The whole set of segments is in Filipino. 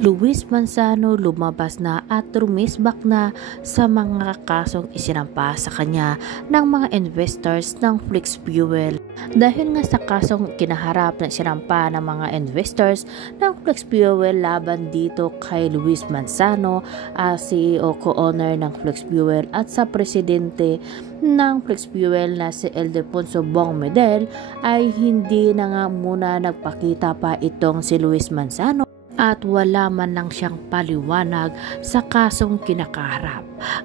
Luis Manzano lumabas na at rumisbak na sa mga kasong isinampa sa kanya ng mga investors ng Flex Fuel. Dahil nga sa kasong kinaharap na isinampa ng mga investors ng Flex Fuel laban dito kay Luis Manzano, CEO co-owner ng Flex Fuel, at sa presidente ng Flex Fuel na si Ildefonso Bong Medel, ay hindi na nga muna nagpakita pa itong si Luis Manzano at wala man lang siyang paliwanag sa kasong kinakaharap.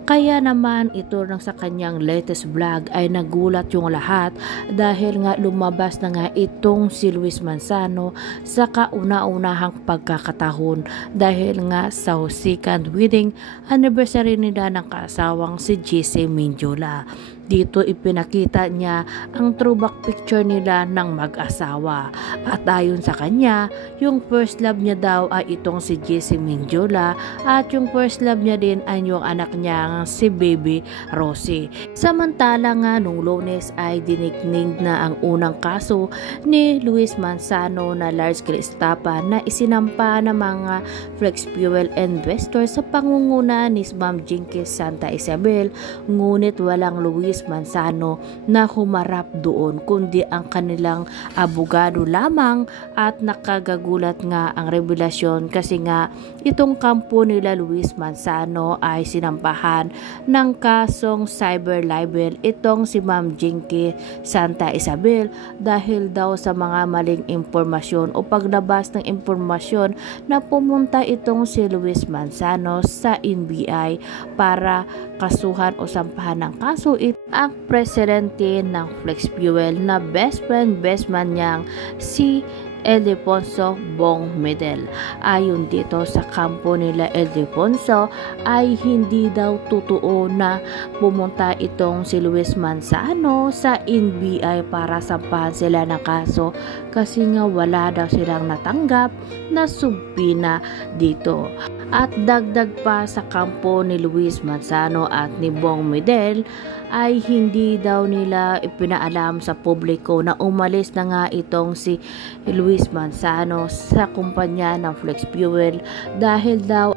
Kaya naman ito nang sa kanyang latest vlog ay nagulat yung lahat dahil nga lumabas na nga itong si Luis Manzano sa kauna-unahang pagkakataon dahil nga sa second wedding anniversary nila ng kasawang si GC Mendiola. Dito ipinakita niya ang throwback picture nila ng mag-asawa. At ayon sa kanya, yung first love niya daw ay itong si GC Mendiola at yung first love niya din ay yung anak niya si Baby Rosie. Samantala nga nung Lunes ay dinignig na ang unang kaso ni Luis Manzano na large-scale estafa na isinampa ng mga Flex Fuel investors sa pangunguna ni Ma'am Jinky Santa Isabel, ngunit walang Luis Manzano na humarap doon kundi ang kanilang abogado lamang. At nakagagulat nga ang revelasyon kasi nga itong kampo nila Luis Manzano ay sinampahan ng kasong cyber libel itong si Ma'am Jinky Santa Isabel dahil daw sa mga maling impormasyon o paglabas ng impormasyon na pumunta itong si Luis Manzano sa NBI para kasuhan o sampahan ng kaso ang presidente ng Flex Fuel na best man niyang si Ildefonso Bong Medel. Ayon dito sa kampo nila Ildefonso ay hindi daw totoo na pumunta itong si Luis Manzano sa NBI para sampahan sila ng kaso kasi nga wala daw silang natanggap na subpina dito. At dagdag pa sa kampo ni Luis Manzano at ni Bong Medel ay hindi daw nila ipinaalam sa publiko na umalis na nga itong si Luis Manzano sa kumpanya ng Flex Fuel dahil daw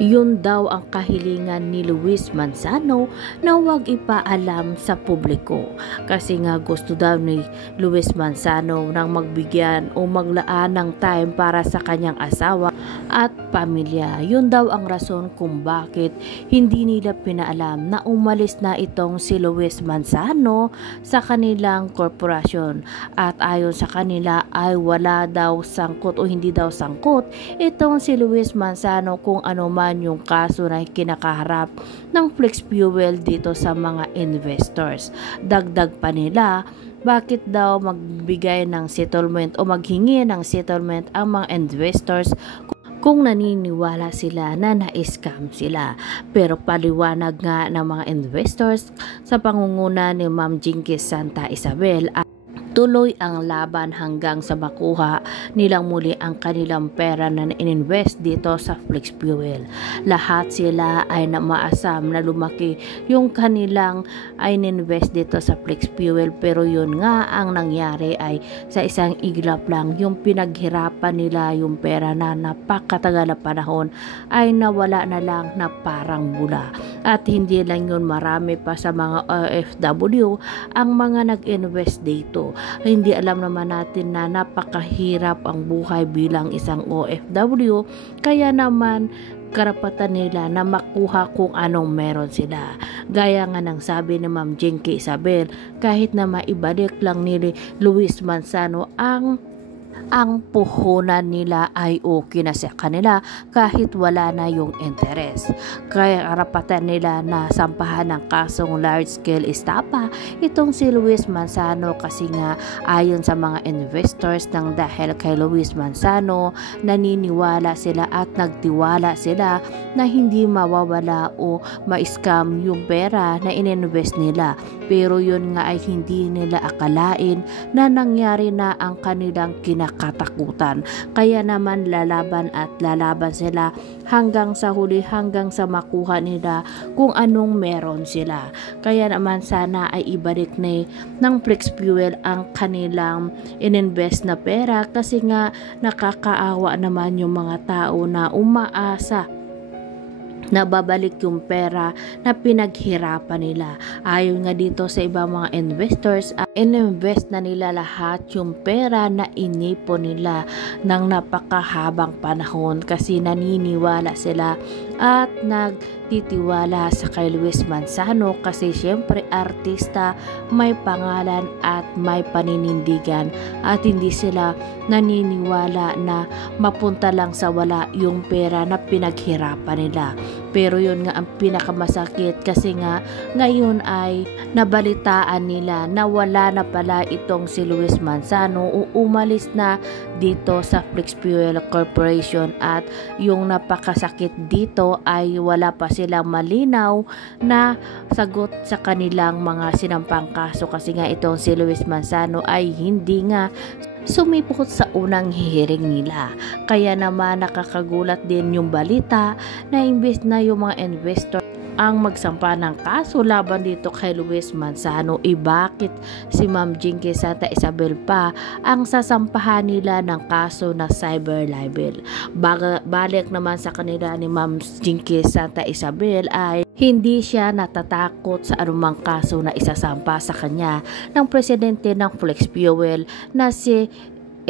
yun daw ang kahilingan ni Luis Manzano na huwag ipaalam sa publiko. Kasi nga gusto daw ni Luis Manzano nang magbigyan o maglaan ng time para sa kanyang asawa at pamilya. Yun daw ang rason kung bakit hindi nila pinaalam na umalis na itong si Luis Manzano sa kanilang korporasyon. At ayon sa kanila ay wala daw sangkot o hindi daw sangkot itong si Luis Manzano kung ano man yung kaso na kinakaharap ng Flex Fuel dito sa mga investors. Dagdag pa nila, bakit daw magbigay ng settlement o maghingi ng settlement ang mga investors kung naniniwala sila na na-scam sila. Pero paliwanag nga ng mga investors sa pangunguna ni Ma'am Jinky Santa Isabel tuloy ang laban hanggang sa makuha nilang muli ang kanilang pera na ininvest dito sa Flex Fuel. Lahat sila ay namaasam na lumaki yung kanilang ay ininvest dito sa Flex Fuel, pero yun nga ang nangyari ay sa isang iglap lang yung pinaghirapan nila yung pera na napakatagal na panahon ay nawala na lang na parang bula. At hindi lang yun, marami pa sa mga OFW ang mga nag-invest dito. Hindi alam naman natin na napakahirap ang buhay bilang isang OFW, kaya naman karapatan nila na makuha kung anong meron sila. Gaya nga ng sabi ni Ma'am Jinky Isabel, kahit na maibalik lang ni Luis Manzano ang puhunan nila ay okay na sa kanila kahit wala na yung interest. Kaya karapatan nila na sampahan ng kasong large-scale estafa itong si Luis Manzano kasi nga ayon sa mga investors nang dahil kay Luis Manzano naniniwala sila at nagtiwala sila na hindi mawawala o ma-scam yung pera na ininvest nila. pero yun nga ay hindi nila akalain na nangyari na ang kanilang kinakatakutan. Kaya naman lalaban at lalaban sila hanggang sa huli, hanggang sa makuha nila kung anong meron sila. Kaya naman sana ay ibalik na ng Flex Fuel ang kanilang ininvest na pera, kasi nga nakakaawa naman yung mga tao na umaasa na babalik yung pera na pinaghirapan nila. Ayon nga dito sa ibang mga investors, ininvest na nila lahat yung pera na inipon nila ng napakahabang panahon, kasi naniniwala sila at nagtitiwala sa kay Luis Manzano, kasi syempre artista, may pangalan at may paninindigan, at hindi sila naniniwala na mapunta lang sa wala yung pera na pinaghirapan nila. Pero yun nga ang pinakamasakit, kasi nga ngayon ay nabalitaan nila na wala na pala itong si Luis Manzano, umalis na dito sa Flex Fuel Corporation, at yung napakasakit dito ay wala pa silang malinaw na sagot sa kanilang mga sinampang kaso, kasi nga itong si Luis Manzano ay hindi nga sumipot sa unang hearing nila. Kaya naman nakakagulat din yung balita na imbes na yung mga investor ang magsampa ng kaso laban dito kay Luis Manzano, bakit si Ma'am Jinky Santa Isabel pa ang sasampahan nila ng kaso na cyber libel. Balik naman sa kanila ni Ma'am Jinky Santa Isabel ay hindi siya natatakot sa anumang kaso na isasampa sa kanya ng presidente ng Flex Fuel na si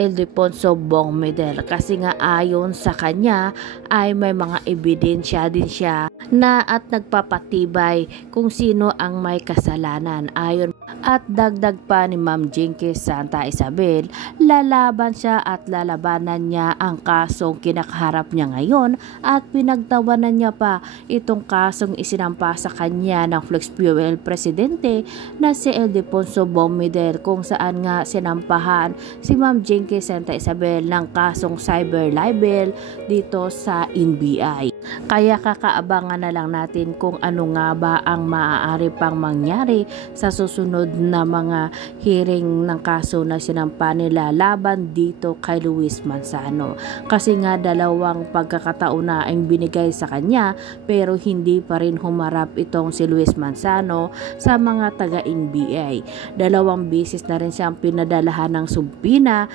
Ildefonso Bong Medel, kasi nga ayon sa kanya ay may mga ebidensya din siya na at nagpapatibay kung sino ang may kasalanan. Ayon at dagdag pa ni Ma'am Jinky Santa Isabel, lalaban siya at lalabanan niya ang kasong kinakaharap niya ngayon, at pinagtawanan niya pa itong kasong isinampa sa kanya ng Flex Fuel presidente na si Ildefonso Bong Medel, kung saan nga sinampahan si Ma'am Jinky Santa Isabel ng kasong cyber libel dito sa NBI. Kaya kakaabangan na lang natin kung ano nga ba ang maaari pang mangyari sa susunod na mga hearing ng kaso na sinampa nila laban dito kay Luis Manzano. Kasi nga dalawang pagkakataon na ang binigay sa kanya, pero hindi pa rin humarap itong si Luis Manzano sa mga taga-NBI. Dalawang beses na rin siyang pinadalahan ng subpina,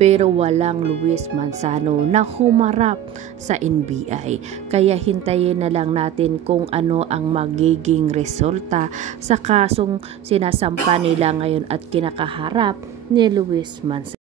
pero walang Luis Manzano na humarap sa NBI. Kaya hintayin na lang natin kung ano ang magiging resulta sa kasong sinasampa nila ngayon at kinakaharap ni Luis Manzano.